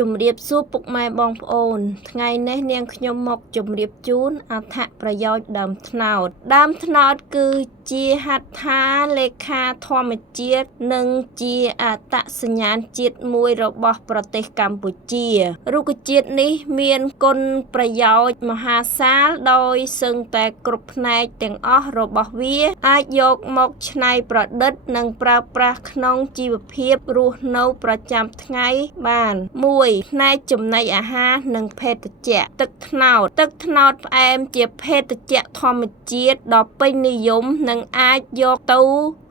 ជំរាបសួរពុកម៉ែបងប្អូនថ្ងៃនេះនាងខ្ញុំមកជម្រាបជូនអត្ថប្រយោជន៍ដើមត្នោតគឺជាហត្ថថាលេខាធម្មជាតិនិងជាអត្តសញ្ញាណជាតិមួយរបស់ប្រទេសកម្ពុជារុក្ខជាតិនេះមានគុណប្រយោជន៍មហាសាលដោយសឹងតែគ្រប់ផ្នែកទាំងអស់របស់វាអាចយកមកច្នៃប្រឌិតនិងប្រើប្រាស់ក្នុងជីវភាពរស់នៅប្រចាំថ្ងៃបាន1ផ្នែកចំណីអាហារនិងភេសជ្ជៈទឹកត្នោតផ្អែមជាភេសជ្ជៈធម្មជាតិដ៏ពេញនិយមនិងអាចយកទៅ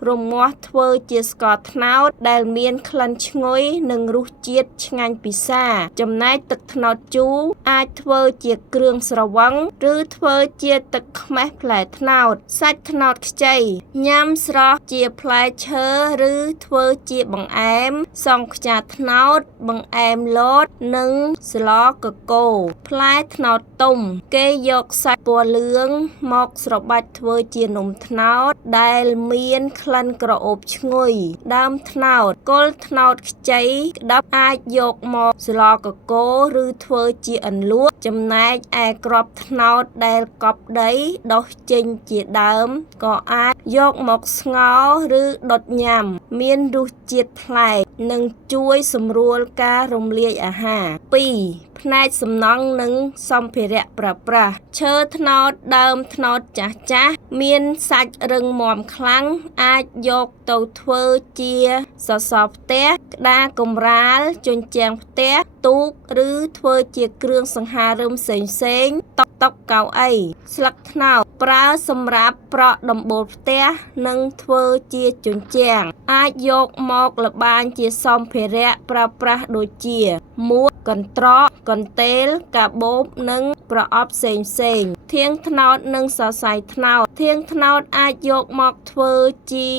រមាស់ធ្វើជាស្ករត្នោតដែលមានក្លិនឈ្ងុយនិងរសជាតិឆ្ងាញ់ពិសាចំណែកទឹកត្នោតជូរអាចធ្វើជាគ្រឿងស្រវឹងឬធ្វើជាទឹកខ្មេះផ្លែត្នោតសាច់ត្នោតខ្ចីញ៉ាំស្រស់ជាផ្លែឈើឬធ្វើជាបង្អែមសង់ខ្យាត្នោតបង្អែមលតនិងស្លកកូរផ្លែត្នោតទុំគេយកសាច់ពណ៌លឿងមកស្របាច់ធ្វើជានំត្នោតដែលមានក្លិនក្រអូបឈ្ងុយដើមត្នោតគល់ត្នោតខ្ចីក្តាប់អាចយកមកស្លកកូរឬធ្វើជាអន្លក់ចំណែកឯគ្រាប់ត្នោតដែលកប់ដីដុះចេញជាដើមក៏អាចយកមកស្ងោរឬដុតញ៉ាំមានរសជាតិប្លែកនិងជួយសម្រួលការរំលាយអាហារ2ផ្នែកសំណង់និងសម្ភារៈប្រើប្រាស់ឈើត្នោតដើមត្នោតចាស់មានសាច់រឹងមាំខ្លាំងអាចយកទៅធ្វើជាសសរផ្ទះក្តារកម្រាលជញ្ជាំងផ្ទះទូកឬធ្វើជាគ្រឿងសង្ហារឹមផ្សេងតុកៅអីស្លឹកត្នោតប្រើសម្រាប់ប្រក់ដំបូលផ្ទះនិងធ្វើជាជញ្ជាំងអាចយកមកល្បាញជាសម្ភារៈប្រើប្រាស់ដូចជាមួកកន្ត្រកកន្ទេលកាបូបនិងប្រអប់ផ្សេងធាងត្នោតនិងសរសៃត្នោតធាងត្នោតអាចយកមកធ្វើជា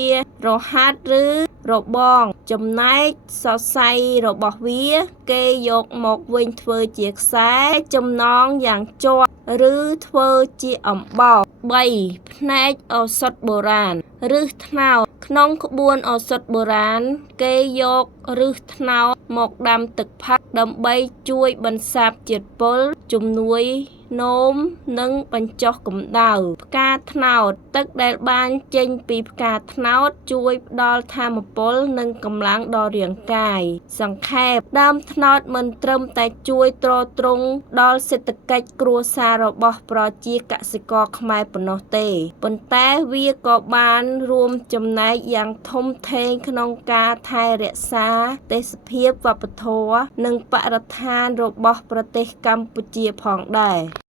រហាត់ឬរបងចំណែកសរសៃរបស់វាគេយកមកវិញធ្វើជាខ្សែចំណងយ៉ាងជាប់ឬធ្វើជាអំបោស3ផ្នែកឱសថបុរាណឫសត្នោតក្នុងក្បួនឱសថបុរាណគេយកឫសត្នោតមកដាំទឹកផឹកដើម្បីជួយបន្សាបជាតិពុលជំនួយនោមនិងបញ្ចុះកម្ដៅផ្កាត្នោតទឹកដែលបានចេញពីផ្កាត្នោតជួយផ្ដល់ថាមពលនិងកម្លាំងដល់រាងកាយសង្ខេបដើមត្នោតមិនត្រឹមតែជួយទ្រទ្រង់ដល់សេដ្ឋកិច្ចគ្រួសាររបស់ប្រជាកសិករខ្មែរប៉ុណ្ណោះទេប៉ុន្តែវាក៏បានរួមចំណែកយ៉ាងធំធេងក្នុងការថែរក្សាទេសភាពវប្បធម៌និងបរិស្ថានរបស់ប្រទេសកម្ពុជាផងដែរ